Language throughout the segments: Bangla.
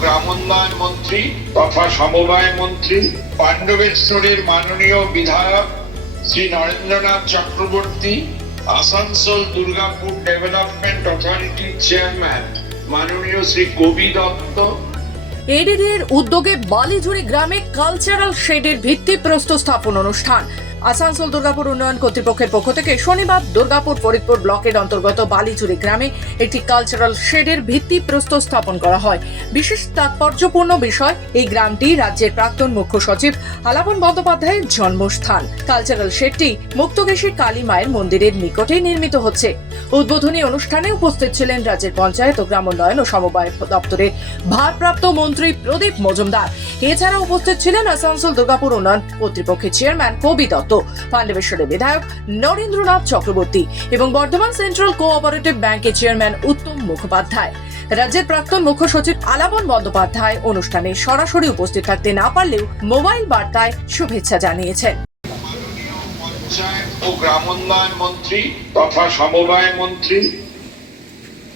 গ্রামোন্নয়ন মন্ত্রী তথা সমবায় মন্ত্রী পাণ্ডবেশ্বরের মাননীয় বিধায়ক শ্রী নরেন্দ্রনাথ চক্রবর্তী, আসানসোল দুর্গাপুর ডেভেলপমেন্ট অথরিটির চেয়ারম্যান মাননীয় শ্রী কবি দত্ত। এডিডিএর উদ্যোগে বালিজুড়ি গ্রামে কালচারাল শেডের ভিত্তিপ্রস্তর স্থাপন অনুষ্ঠান। আসানসোল দুর্গাপুর উন্নয়ন কর্তৃপক্ষের পক্ষ থেকে শনিবার দুর্গাপুর ফরিদপুর ব্লকের অন্তর্গত বালিজুড়ি গ্রামে একটি কালচারাল শেডের ভিত্তিপ্রস্তর স্থাপন করা হয়। বিশেষ তাৎপর্যপূর্ণ বিষয়, এই গ্রামটি রাজ্যের প্রাক্তন মুখ্য সচিব আলাপন বন্দ্যোপাধ্যায়ের জন্মস্থান। কালচারাল শেডটি মুক্তকেশী কালী মায়ের মন্দিরের নিকটে নির্মিত হচ্ছে। উদ্বোধনী অনুষ্ঠানে উপস্থিত ছিলেন রাজ্যের পঞ্চায়েত ও গ্রামোন্নয়ন ও সমবায় দপ্তরের ভারপ্রাপ্ত মন্ত্রী প্রদীপ মজুমদার। এছাড়া উপস্থিত ছিলেন আসানসোল দুর্গাপুর উন্নয়ন কর্তৃপক্ষের চেয়ারম্যান কবি দত্ত, পাণ্ডবেশ্বরের বিধায়ক নরেন্দ্রনাথ চক্রবর্তী এবং বর্ধমান সেন্ট্রাল কোঅপারেটিভ ব্যাংকের চেয়ারম্যান উত্তম মুখোপাধ্যায়। রাজ্যের প্রাক্তন মুখ্য সচিব আলাপন বন্দ্যোপাধ্যায় অনুষ্ঠানে সরাসরি উপস্থিত থাকতে না পারলেও মোবাইল বার্তায় শুভেচ্ছা জানিয়েছেন। পঞ্চায়েত ও গ্রামোন্নয়ন মন্ত্রী তথা সমবায় মন্ত্রী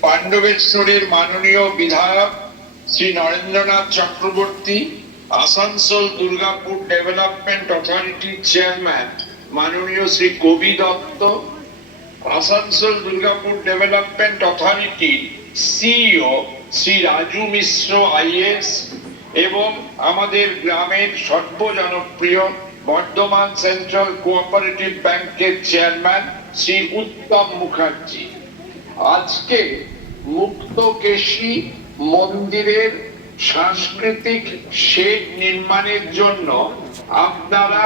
পাণ্ডবেশ্বরের মাননীয় বিধায়ক শ্রী নরেন্দ্রনাথ চক্রবর্তী, আসানসোল দুর্গাপুর ডেভেলপমেন্ট অথরিটির চেয়ারম্যান মাননীয় শ্রী কবি দত্ত, আসানসোল দুর্গাপুর ডেভেলপমেন্ট অথরিটির CEO Shri Raju Mishra is এবং আমাদের গ্রামের সর্বজনপ্রিয় বর্ধমান সেন্ট্রাল কোঅপারেটিভ ব্যাংকের চেয়ারম্যান শ্রী উত্তম মুখার্জি। আজকে মুক্তকেশী মন্দিরের সাংস্কৃতিক শেড নির্মাণের জন্য আপনারা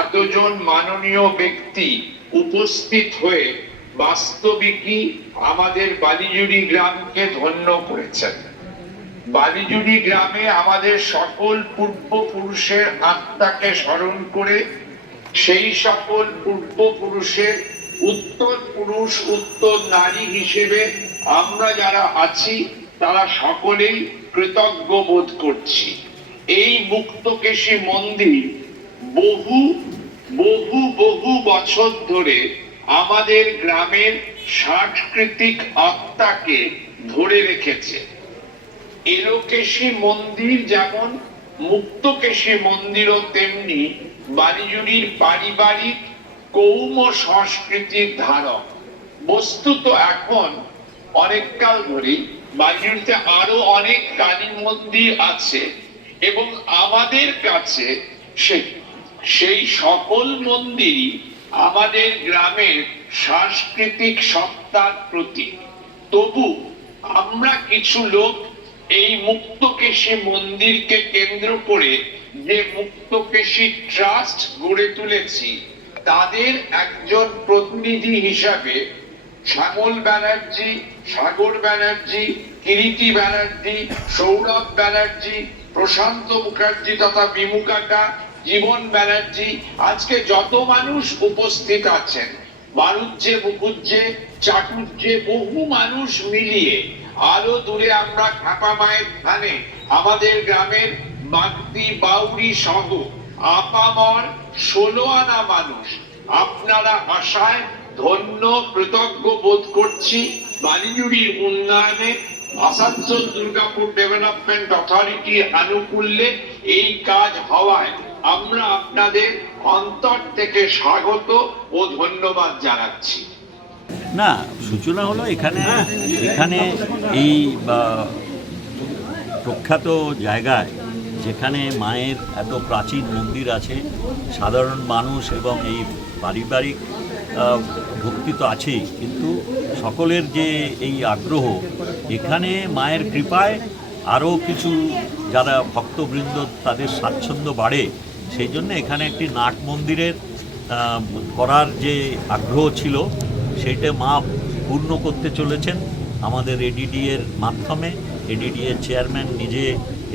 এতজন মাননীয় ব্যক্তি উপস্থিত হয়ে বাস্তবিকই আমাদের বালিজুড়ি গ্রামকে ধন্য করেছেন। বালিজুড়ি গ্রামে আমাদের সকল পূর্বপুরুষের আত্মাকে স্মরণ করে সেই সকল পূর্বপুরুষের উত্তর পুরুষ উত্তর নারী হিসেবে আমরা যারা আছি তারা সকলেই কৃতজ্ঞ বোধ করছি। এই মুক্তকেশী মন্দির বহু বহু বহু বছর ধরে আমাদের গ্রামের সাংস্কৃতিক আত্মাকে ধরে রেখেছে। এলোকেশী মন্দির যেমন মুক্তকেশী মন্দিরও তেমনি বালিজুড়ির পারিবারিক কৌম সংস্কৃতির ধারক। বস্তুত এখন অনেককাল ধরেই বালিজুড়িতে আরো অনেক কালী মন্দির আছে এবং আমাদের কাছে সেই সকল মন্দিরই আমাদের গ্রামের সাংস্কৃতিক সত্তার প্রতীক। তবু আমরা কিছু লোক এই মুক্তকেশী মন্দিরকে কেন্দ্র করে যে মুক্তকেশী ট্রাস্ট গড়ে তুলেছি, তাদের একজন প্রতিনিধি হিসাবে শ্যামল ব্যানার্জি, সাগর ব্যানার্জি, কিরিটি ব্যানার্জি, সৌরভ ব্যানার্জি, প্রশান্ত মুখার্জি তথা বিমু কাকা, জীবন ব্যানার্জি, আজকে যত মানুষ উপস্থিত আছেন, বাণুজ্যে মুখুজ্জে চাটুর্যে বহু মানুষ মিলিয়ে আরো দূরে আমরা ঠাপা মায়ের ধানে আমাদের গ্রামের বাগদি বাউরি সহ আপামর 16 আনা মানুষ আপনারা আশায় ধন্য কৃতজ্ঞ বোধ করছি। বালিজুড়ির উন্নয়নে আসানসোল দুর্গাপুর ডেভেলপমেন্ট অথরিটির আনুকূল্যে এই কাজ হওয়ায় আমরা আপনাদের অন্তর থেকে স্বাগত ও ধন্যবাদ জানাচ্ছি। না, সূচনা হলো এখানে এই প্রখ্যাত জায়গায় যেখানে মায়ের এত প্রাচীন মন্দির আছে, সাধারণ মানুষ এবং এই পারিবারিক ভক্তি তো আছেই, কিন্তু সকলের যে এই আগ্রহ, এখানে মায়ের কৃপায় আরও কিছু যারা ভক্তবৃন্দ তাদের স্বাচ্ছন্দ্য বাড়ে, সেই জন্য এখানে একটি নাট মন্দিরের করার যে আগ্রহ ছিল সেইটা মা পূর্ণ করতে চলেছেন আমাদের এডিডিএর মাধ্যমে। এডিডিএর চেয়ারম্যান নিজে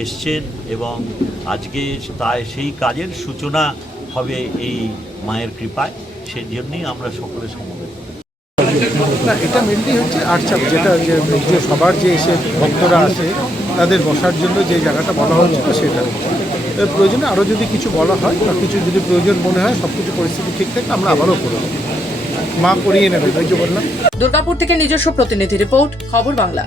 এসছেন এবং আজকে তাই সেই কাজের সূচনা হবে এই মায়ের কৃপায়। সেই জন্যই আমরা সকলে সমবেত। না, এটা মেনলি হচ্ছে আর্টচাপ, যেটা যে সবার যে এসে ভক্তরা আসে তাদের বসার জন্য যে জায়গাটা বলা হচ্ছিল সেটা। প্রয়োজনে আরও যদি কিছু বলা হয় বা কিছু যদি প্রয়োজন মনে হয়, সব কিছু পরিস্থিতি ঠিক থাকে আমরা আবারও করব। মা করিয়ে নেবে, তাই যে বললাম। দুর্গাপুর থেকে নিজস্ব প্রতিনিধি রিপোর্ট, খবর বাংলা।